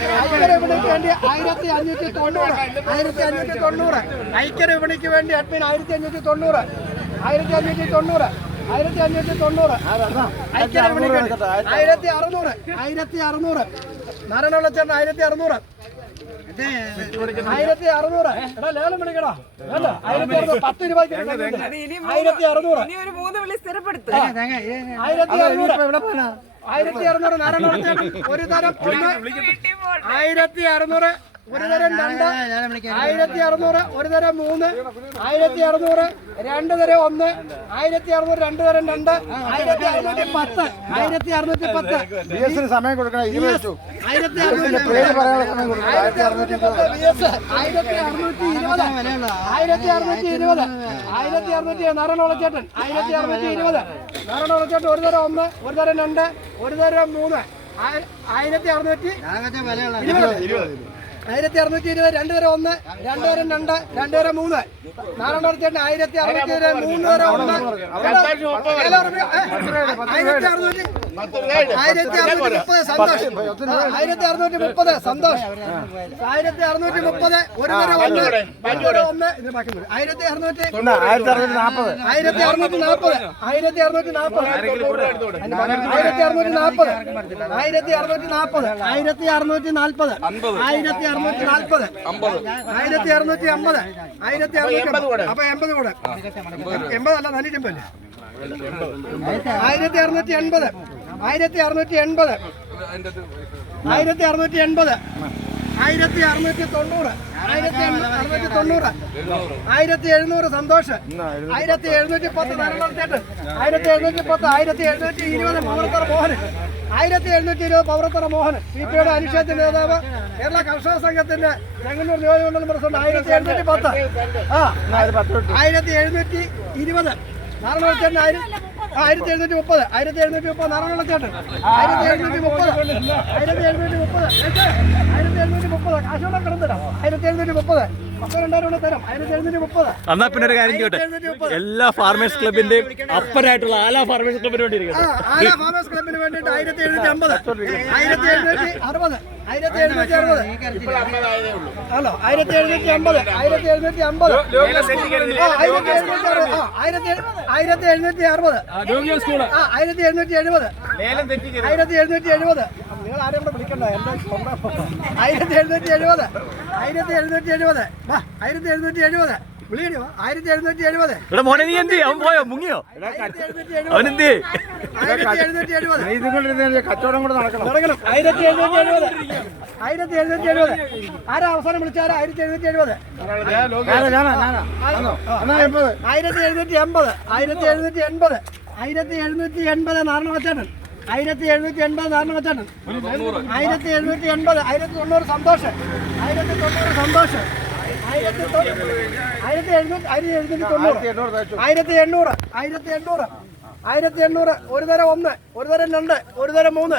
ഐക്യവിപണിക്ക് വേണ്ടി 1590. 1590. ഐക്യവിപണിക്ക് വേണ്ടി അഡ്മിൻ 1590. 1590. 1590. ഐക്യവിപണിക്ക് വേണ്ടി 1600. 1600. നാരായണവിളച്ചേട്ടൻ 1600. 1600. എടാ ലേലം വിളിക്കടാ. 1600. 10 രൂപയ്ക്ക് 1600. 1600 നാരായണവിളച്ചേട്ടൻ ഒരു തരം 1600. ഒരു തരം 2. 1600. ഒരു തരം 3. 1600. 2 തരം 1. 1600. 2 തരം 2. 1610. 1610. സമയം കൊടുക്കണം. 1620. 1620. 1620. നാരായണവിളച്ചേട്ടൻ 1620. നാരായണവിളച്ചേട്ടൻ ഒരു തരം 1. ഒരു തരം 2. ഒരു തരം 3. 1620. 1620. 2 തരം 1. 2 തരം 2. 2 തരം 3. നാരായണവിളച്ചേട്ടൻ 1620. 3 തരം 1. 1630. സന്തോഷ്. 1630. സന്തോഷ്. 1630. ഒരു തരം 1. 1640. 1640. 1640. 1640. 1640. 1640. 1650. 1650. അപ്പൊ 80 കൂടെ 80 അല്ല 450. 1680. 1680. 1680. 1690. 1690. 1700. സന്തോഷ്. 1710. നാരായണവിളച്ചേട്ടൻ 1710. 1720. പവർത്തറ മോഹൻ. 1720. പവർത്തറ മോഹൻ. സിപിഐയുടെ അനിശ്ചയത്തിന്റെ നേതാവ്, കേരള കർഷക സംഘത്തിന്റെ ചെങ്ങന്നൂർ നിയോജകമണ്ഡലം പ്രസിഡന്റ്. 1710. 1720. നാരായണവിളച്ചേട്ടൻ 1730. 1730. നാരായണവിളച്ചേട്ടൻ 1730. 1730. 1730. കാശോടെ കിടന്നിടാം. 1730. 12,000 തരാം. 1730. എന്നാ പിന്നെ ഒരു കാര്യം ചെയ്യട്ടെ, എല്ലാ ഫാർമേഴ്സ് ക്ലബിന്റെയും അപ്പറായിട്ടുള്ള ആലാ ഫാർമേഴ്സ് ക്ലബിന് വേണ്ടി ആലാ ഫാർമേഴ്സ് ക്ലബിന് വേണ്ടിയിട്ട് 1750. 1760. 1760. ഹലോ 1750. 1750. 1760. 1770. 1770. നിങ്ങൾ ആരെയും കൂടെ വിളിക്കണ്ട. 1770. 1770. 1770. വിളിക്കണോ? 1770. ഇവിടെ മോനെ നീ എന്ത് അവൻ പോയോ? മുങ്ങിയോ? അവനെന്ത്? 1770. കച്ചവടം കൂടെ നടക്കണം. 1770. 1770. ആരാ അവസാനം വിളിച്ചാരാ? 1770. 1780. 1780. 1780. നാരായണവിളച്ചേട്ടൻ 1780. നാരായണവിളച്ചേട്ടൻ 1780. 1790. സന്തോഷ്. 1790. സന്തോഷ്. 1790. 1800. 1800. ഒരു തരം 1. ഒരു തരം 2. ഒരു തരം 3.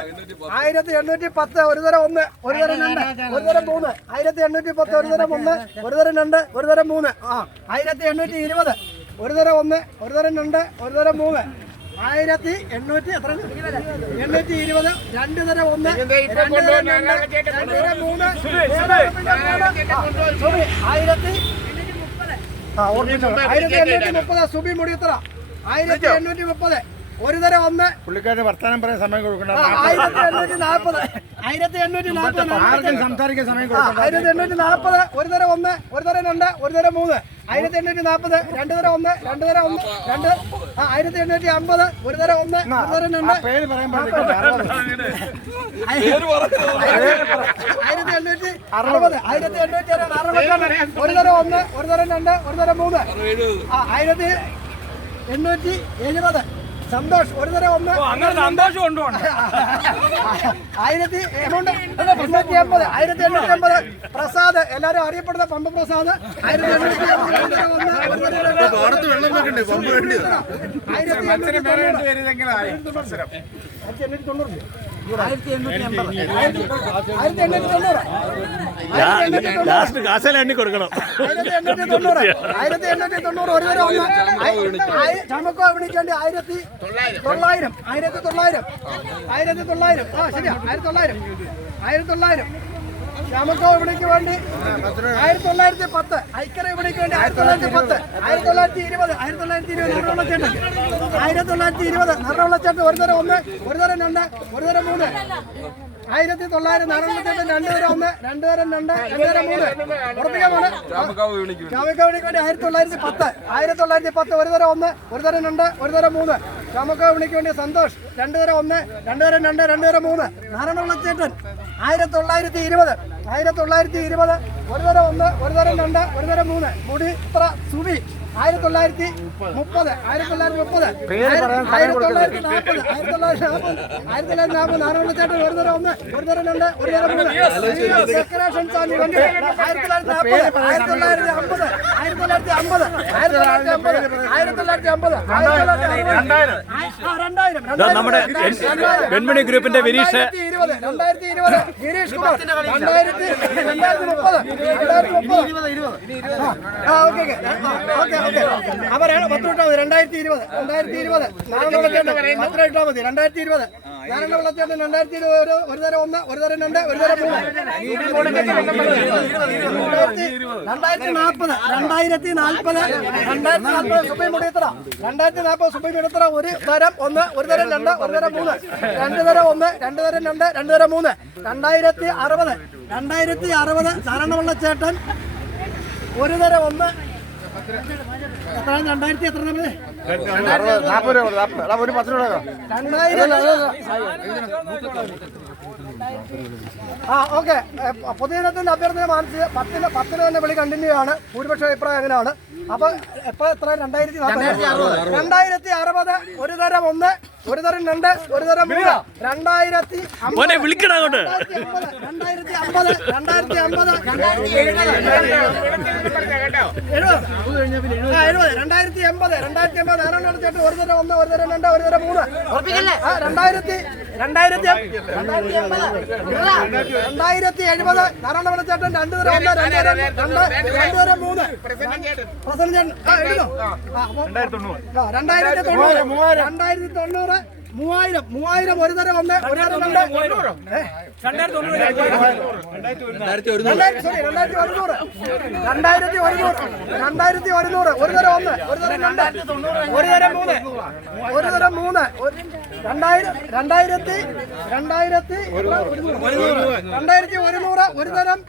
1810. ഒരു തരം 1. ഒരു തരം 2. ഒരു തരം 3. 1810. ഒരു തരം 1. ഒരു തരം 2. ഒരു തരം 3. 1820. ഒരു തരം 1. ഒരു തരം 2. ഒരു തരം 3. 1800. എത്ര? 820. 2 തരം 1. 2 തരം 2. 2 തരം 3. 1830. സുബി മുടിയത്ര 1830. ഒരു തരം 1. പുള്ളിക്കാരുടെ വർത്താനം പറയാൻ സമയം കൊടുക്കണം. 1840. 1840. സംസാരിക്കാൻ സമയം കൊടുക്കണം. 1840. ഒരു തരം 1. ഒരു തരം 2. ഒരു തരം 3. 1840. 2 തരം 1. 2 തരം 1. 2. 1850. ഒരു തരം 1. ഒരു തരം 2. പേര് പറയാൻ പാടില്ല. 1860. 1860. ഒരു തരം 1. ഒരു തരം 2. ഒരു തരം 3. 1870. സന്തോഷ്. ഒരു തരം 1. അങ്ങനെ സന്തോഷം ഉണ്ടോ? 1880. പ്രസാദ്. എല്ലാരും അറിയപ്പെടുന്ന പമ്പ പ്രസാദ്. 1890. കാശല എണ്ണി കൊടുക്കണം. 1890. 1890. ഒരു തരം 1. ചമക്കോ വിളിക്കേണ്ടി 1900. 1900. 1900. ശരിയാ. 1900. 1900. ശ്യാമക്കോ വിപണിക്ക് വേണ്ടി 1910, ഐക്കര വിപണിക്ക് വേണ്ടി 1910, 1920, 1920 നിറമുള്ള ചേട്ടൻ, 1920 നിറമുള്ള ചേട്ടൻ ഒരു തരം 1, ഒരു തരം 2, ഒരു തരം 3, 1900 നിറമുള്ള ചേട്ടൻ 2 തരം 1, 2 തരം 2, 2 തരം 3. ഉറപ്പിക്കാൻ പോലെ ശ്യാമക്കോ വിപണിക്ക് വേണ്ടി 1910, 1910 ഒരു തരം 1, ഒരു തരം 2, ഒരു തരം 3. ശ്യാമക്കോ വിപണിക്ക് വേണ്ടി സന്തോഷ് 2 തരം 1, 2 തരം 2, 2 തരം 3. നാരായണമുള്ള ചേട്ടൻ 1920, 1920 ഒരു തരം 1, ഒരു തരം 2, ഒരു തരം 3. മുടിത്ര സുബി 1930, 1940, 1940 നാരായണ ചേട്ടൻ ഒരു തരം 1, ഒരു തരം 2, ഒരു തരം 3. ഡെക്കറേഷൻ സ്വാമി വണ്ടി 1940, 1950, 1950, 1950, നമ്മുടെ വെൺമണി ഗ്രൂപ്പിന്റെ വിനീഷ് 2020 ഗിരീഷ് കുമാർ 2030 അവരാണ് 10 ഇട്ടാൽ മതി. 2020 നാരായണ ചേട്ടൻ പത്ര ഇട്ടാൽ മതി. 2020 നാരായണ ചേട്ടൻ 2020 ഒരു തരം 1, ഒരു തരം 2, ഒരു തരം 3. 2040 സുബൈ മുടിയത്ര 2040 സുബൈ മുടിയത്ര ഒരു തരം 1, ഒരു തരം 2, ഒരു തരം 3. 2 തരം 1, 2 തരം 2, 2 തരം 3. 2060 നാരായണ ചേട്ടൻ ഒരു തരം 1 എത്ര 2000 എത്ര നമ്മൾ 40 രൂപ ഒരു 10 രൂപ 2000 ഓക്കെ. പൊതുജനത്തിന്റെ അഭ്യർത്ഥന മാനിച്ച് 10 തന്നെ വിളി കണ്ടിന്യൂ ആണ്. ഭൂരിപക്ഷ അഭിപ്രായം അങ്ങനെയാണ്. അപ്പൊ എത്ര 2060 ഒരു തരം 1, ഒരു തരം 2, ഒരു തരം 3. 2050 വിളിക്കണം അങ്ങോട്ട് 2050 നാരായണ ചേട്ടൻ ഒരു തരം 1, ഒരു തരം 2, ഒരു തരം 3. 2070 നാരായണ ചേട്ടൻ 2 തരം 1, 2 തരം 2, 2 തരം 3. പ്രസന്ന ചേട്ടൻ 2090 3000 ഒരു തരം 1, ഒരു തരം 2, 2100 ഒരു തരം 1, ഒരു തരം 2, ഒരു തരം 3, ഒരു തരം 3. 2100 ഒരു തരം 1,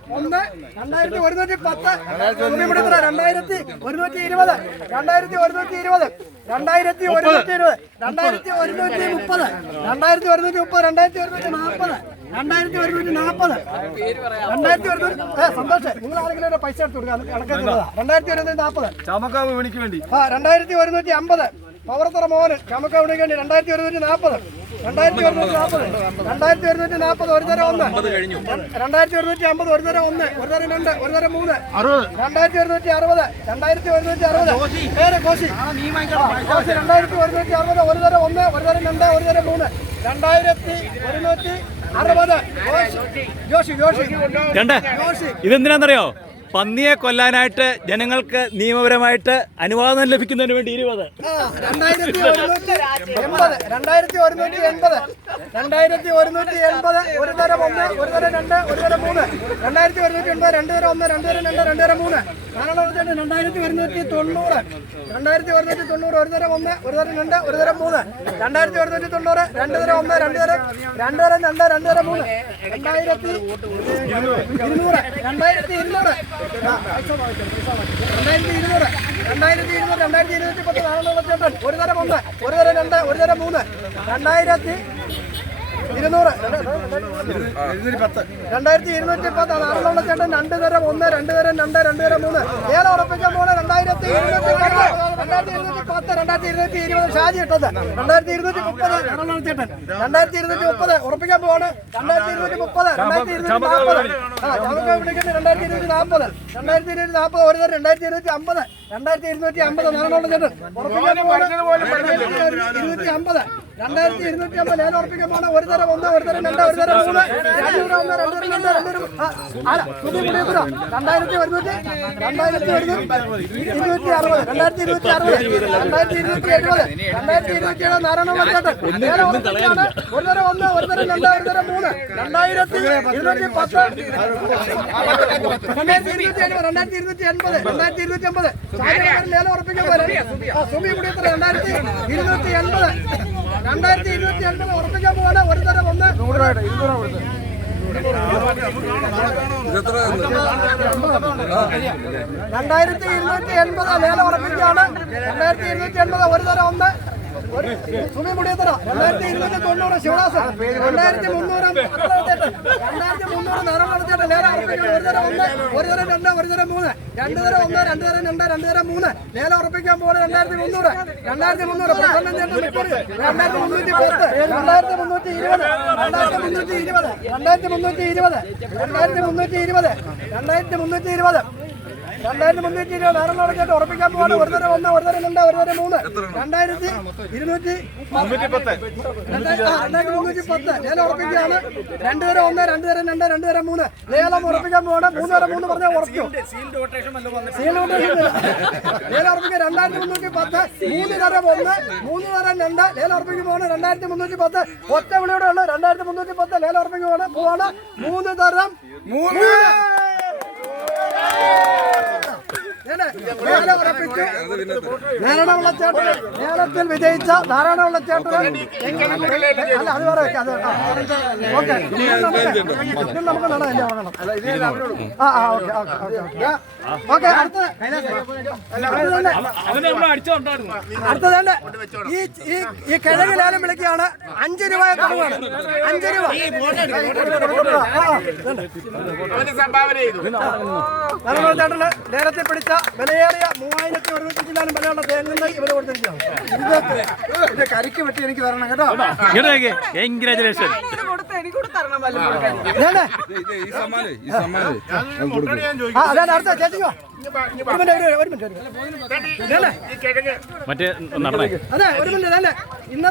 2110 2120, 2120, 2130, 2130, സന്തോഷം. നിങ്ങൾ ആരെങ്കിലും പൈസ എടുത്ത് കൊടുക്കുക. 2140 ചാമക്കാവ് വിപണിക്ക് വേണ്ടി 2150 പവർത്തറ മോഹൻ ചാമക്കാവ് വിപണിക്ക് വേണ്ടി 2140, 2140 ഒരു തരം 1, 2150 ഒരു തരം 1, ഒരു തരം 2, ഒരു തരം 3. 2160 പേര് കോശി 2160 ഒരു തരം 1, ഒരു തരം 2, ഒരു തരം 3. 2160 ജോഷി ഇതെന്തിനാണെന്നറിയോ? പന്നിയെ കൊല്ലാനായിട്ട് ജനങ്ങൾക്ക് നിയമപരമായിട്ട് അനുവാദം ലഭിക്കുന്നതിന് വേണ്ടി 20. 2180 ഒരു തരം 1, ഒരു തരം 2, ഒരു തരം 3. 2180 2 തരം 1, 2 തരം 2, 2 തരം 3. 2190 ഒരു തരം 1, ഒരു തരം 2, ഒരു തരം 3. 2190 2 തരം 1, 2 തരം 2, 2 തരം 3. 2200 ഒരു തരം 1, ഒരു തരം 2, ഒരു തരം 3. 2210 നാരായണ ചേട്ടൻ 2 തരം 1, 2 തരം 2, 2 തരം 3. ഏറെ ഉറപ്പിക്കാൻ പോലെ 2220 ഷാജി ഇട്ടത് 2230 നാരായണ ചേട്ടൻ 2230 ഉറപ്പിക്കാൻ പോവാണ്. 2230 2240 വിളിക്കുന്നത് 2240 ഒരു തരം 2250 2250 നാരായണ ചേട്ടൻ ഉറപ്പിക്കാൻ പോവാണ്. 2250 2250 ലേലം ഉറപ്പിക്കുമ്പോൾ ഒരു തരം 1, ഒരു തരം 2, ഒരു തരം 3, 2 തരം 1, 2 തരം 2, 2 തരം പുതിയ മുടിയപ്പുറം 2160, 2270 നാരായണ ചേട്ടൻ ലേലം ഉറപ്പിക്കുകയാണ്. ഒരു തരം 1, ഒരു തരം 2, ഒരു തരം 3, 2210, 2280, ലേലം ഉറപ്പിക്കാൻ പോലെ സുമി മുടിയത്ര 2280, 2280 ഉറപ്പിക്കാൻ പോവാണ്. ഒരു തരം 1, 2280 ലേലം ഉറപ്പിക്കുകയാണ്. 2280 ഒരു തരം 1, സുമി മുടിയത്തറ 2290 ശിവദാസൻ 2300 നാരായണ ലേലം ഉറപ്പിക്കണം. ഒരു തരം 1, ഒരു തരം 2, ഒരു തരം 3, 2 തരം 1, 2 തരം 2, 2 തരം 3 ലേലം ഉറപ്പിക്കാൻ പോകുന്നത് 2300, 2300 പ്രസന്നം ചേട്ടൻ 2310, 2320, 2320 നാരായണ ചേട്ടൻ ഉറപ്പിക്കാൻ പോകുന്നത്. ഒരു തരം 1, ഒരു തരം 2, ഒരു തരം 3, 2210 ലേലം ഉറപ്പിക്കുകയാണ്. 2 തരം 1, 2 തരം 2, 2 തരം 3 ലേലം ഉറപ്പിക്കാൻ പോകുന്നത്. 3 തരം 3 പറഞ്ഞാൽ ഉറപ്പിക്കും. ലേലം ഉറപ്പിക്കുക 2310, 3 തരം 1, 3 തരം 2 ലേലം ഉറപ്പിക്കാൻ പോകുന്നത് 2310. ഒറ്റ വിളിയോടെ ഉള്ള 2310 ലേലം ഉറപ്പിക്കാൻ പോവാണ്. 3 തരം 3 ലേലം ഉറപ്പിച്ചു. നാരായണവെള്ളച്ചേട്ടൻ ലേലത്തിൽ വിജയിച്ച നാരായണവെള്ളച്ചേട്ടൻ അല്ല അത് വേറെ വെക്കാം. ഓക്കെ നമുക്ക് നടക്കാം. ഓക്കെ അടുത്തത് ഈ കിഴങ്ങ് ലേലം വിളിക്കുകയാണ്. 5 രൂപ കുറവാണ്. 5 രൂപ നാരായണവെള്ളച്ചേട്ടന് ലേലത്തിൽ പിടിച്ച വിലയേറിയ 3100 ചില്ലാനും വിലയുള്ള തേങ്ങ ഇവര് കൊടുത്തിരിക്കുകയാണ്. ഇത് കരിക്ക് വെട്ടി എനിക്ക് തരണം കേട്ടോ. കൺഗ്രാജുലേഷൻ. അതെ അടുത്ത ചേച്ചിക്കോ ഒരു മിനിറ്റ് മറ്റേ നടന്നേ അതെ ഒരു മിനിറ്റ് അല്ലേ ഇന്നത്തെ